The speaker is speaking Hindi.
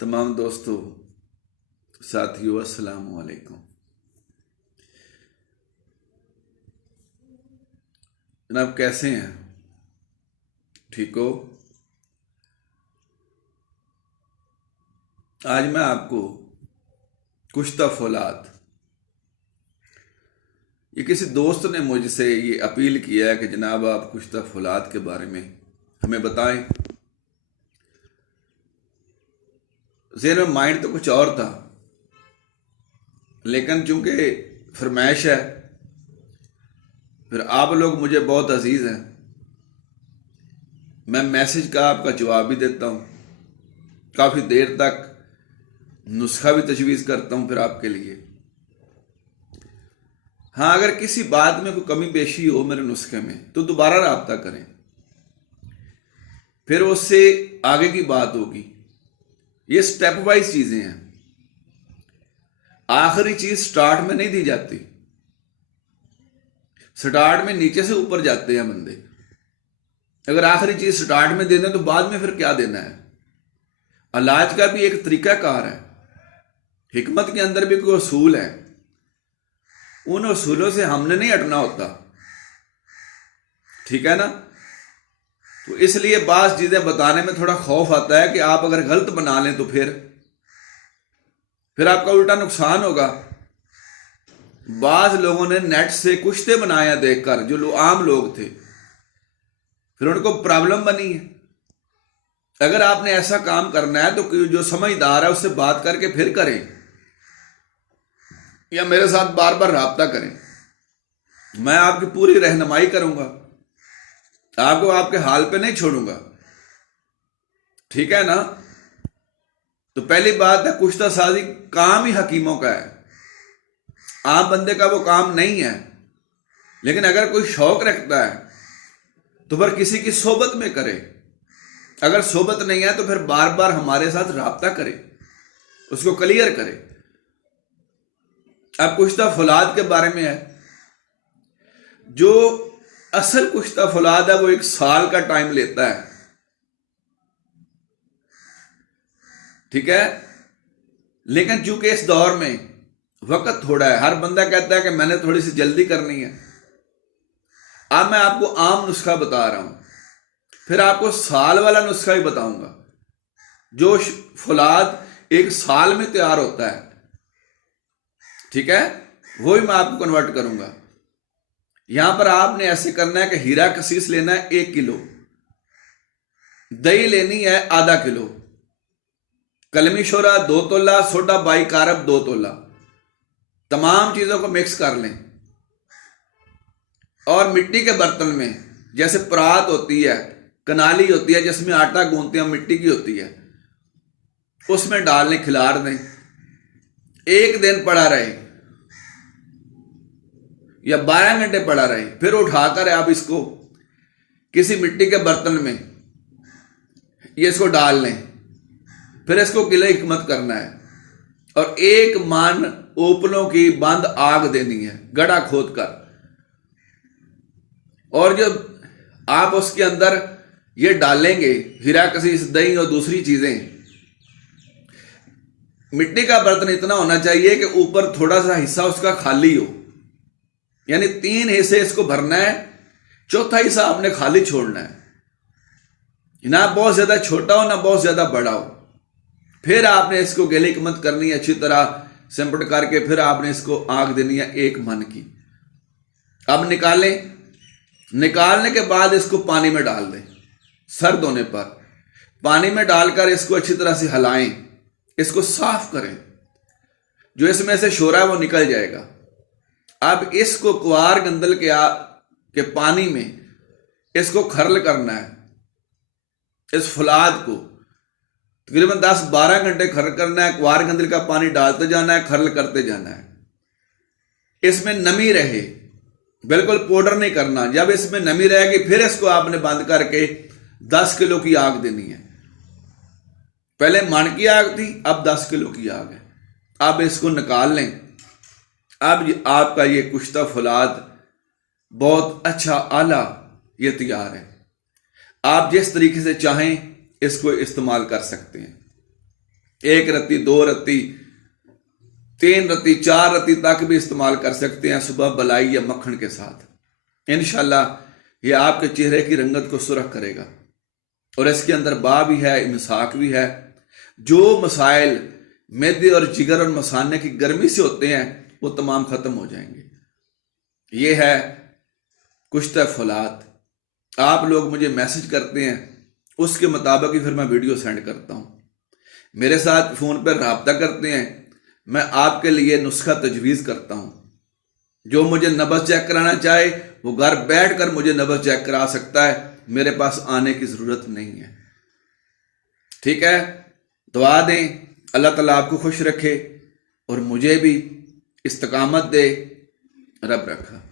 तमाम दोस्तों साथियों अस्सलाम वालेकुम। जनाब कैसे हैं? ठीक हो? आज मैं आपको कुश्ता फौलाद, ये किसी दोस्त ने मुझसे ये अपील किया है कि जनाब आप कुश्ता फौलाद के बारे में हमें बताएं। ज़हन में माइंड तो कुछ और था, लेकिन चूंकि फरमाइश है, फिर आप लोग मुझे बहुत अजीज हैं, मैं मैसेज का आपका जवाब भी देता हूँ, काफ़ी देर तक नुस्खा भी तजवीज़ करता हूँ फिर आपके लिए। हाँ, अगर किसी बात में कोई कमी पेशी हो मेरे नुस्खे में तो दोबारा रब्ता करें, फिर उससे आगे की बात होगी। ये स्टेप वाइज चीजें हैं, आखिरी चीज स्टार्ट में नहीं दी जाती। स्टार्ट में नीचे से ऊपर जाते हैं बंदे। अगर आखिरी चीज स्टार्ट में देना तो बाद में फिर क्या देना है। इलाज का भी एक तरीकाकार है, हिकमत के अंदर भी कोई उसूल है, उन उसूलों से हमने नहीं हटना होता, ठीक है ना। तो इसलिए बात चीजें बताने में थोड़ा खौफ आता है कि आप अगर गलत बना लें तो फिर आपका उल्टा नुकसान होगा। बाज लोगों ने नेट से कुश्ते बनाया देखकर, जो आम लोग थे, फिर उनको प्रॉब्लम बनी है। अगर आपने ऐसा काम करना है तो जो समझदार है उससे बात करके फिर करें, या मेरे साथ बार बार राब्ता करें। मैं आपकी पूरी रहनुमाई करूंगा, आपको आपके हाल पे नहीं छोड़ूंगा, ठीक है ना। तो पहली बात है, कुश्ता साजी काम ही हकीमों का है, आम बंदे का वो काम नहीं है। लेकिन अगर कोई शौक रखता है तो फिर किसी की सोबत में करे, अगर सोबत नहीं है तो फिर बार बार हमारे साथ राब्ता करे, उसको क्लियर करे। अब कुश्ता फौलाद के बारे में है। जो असल कुश्ता फौलाद है वो 1 साल का टाइम लेता है, ठीक है। लेकिन चूंकि इस दौर में वक्त थोड़ा है, हर बंदा कहता है कि मैंने थोड़ी सी जल्दी करनी है। अब मैं आपको आम नुस्खा बता रहा हूं, फिर आपको साल वाला नुस्खा भी बताऊंगा, जो फौलाद 1 साल में तैयार होता है, ठीक है। वो भी मैं आपको कन्वर्ट करूंगा। यहां पर आपने ऐसे करना है कि हीरा कसीस लेना है 1 किलो, दही लेनी है आधा किलो, कलमी शोरा 2 तोला, सोडा बाइकारब 2 तोला। तमाम चीजों को मिक्स कर लें और मिट्टी के बर्तन में, जैसे परात होती है, कनाली होती है जिसमें आटा गूंथते हैं, मिट्टी की होती है, उसमें डालने, खिलार दें। 1 दिन पड़ा रहे या 12 घंटे पड़ा रहे, फिर उठाकर आप इसको किसी मिट्टी के बर्तन में ये इसको डाल लें। फिर इसको किले हिकमत करना है और 1 मान ओपलों की बंद आग देनी है, गड़ा खोद कर। और जब आप उसके अंदर ये डालेंगे हीरा कसीस, दही और दूसरी चीजें, मिट्टी का बर्तन इतना होना चाहिए कि ऊपर थोड़ा सा हिस्सा उसका खाली हो, यानी 3 हिस्से इसको भरना है, चौथा हिस्सा आपने खाली छोड़ना है, ना बहुत ज्यादा छोटा हो ना बहुत ज्यादा बड़ा हो। फिर आपने इसको गले हिकमत करनी है, अच्छी तरह सिमट करके फिर आपने इसको आग देनी है 1 मन की। अब निकालने के बाद इसको पानी में डाल दें, सर्द होने पर पानी में डालकर इसको अच्छी तरह से हिलाएं, इसको साफ करें, जो इसमें से शोरा है वो निकल जाएगा। अब इसको कुआर गंदल के पानी में इसको खरल करना है, इस फौलाद को तकरीबन 10-12 घंटे खरल करना है। कुआर गंदल का पानी डालते जाना है, खरल करते जाना है, इसमें नमी रहे, बिल्कुल पाउडर नहीं करना। जब इसमें नमी रहेगी फिर इसको आपने बंद करके 10 किलो की आग देनी है। पहले मन की आग थी, अब 10 किलो की आग है। अब इसको निकाल लें। अब आपका ये कुश्ता फौलाद बहुत अच्छा आला ये तैयार है। आप जिस तरीके से चाहें इसको इस्तेमाल कर सकते हैं। 1 रत्ती, 2 रत्ती, 3 रत्ती, 4 रत्ती तक भी इस्तेमाल कर सकते हैं सुबह बलाई या मक्खन के साथ। इंशाल्लाह ये आपके चेहरे की रंगत को सुरख करेगा। और इसके अंदर बा भी है, इमसाक भी है। जो मसाइल मैदे और जिगर और मसाने की गर्मी से होते हैं वो तमाम खत्म हो जाएंगे। ये है कुश्ता फौलाद। आप लोग मुझे मैसेज करते हैं, उसके मुताबिक ही फिर मैं वीडियो सेंड करता हूँ। मेरे साथ फ़ोन पर रब्ता करते हैं, मैं आपके लिए नुस्खा तजवीज़ करता हूँ। जो मुझे नब्ज़ चेक कराना चाहे वो घर बैठ कर मुझे नब्ज़ चेक करा सकता है, मेरे पास आने की ज़रूरत नहीं है। ठीक है, दुआ दें अल्लाह ताला आपको खुश रखे और मुझे भी इस्तकामत दे। रब रखा।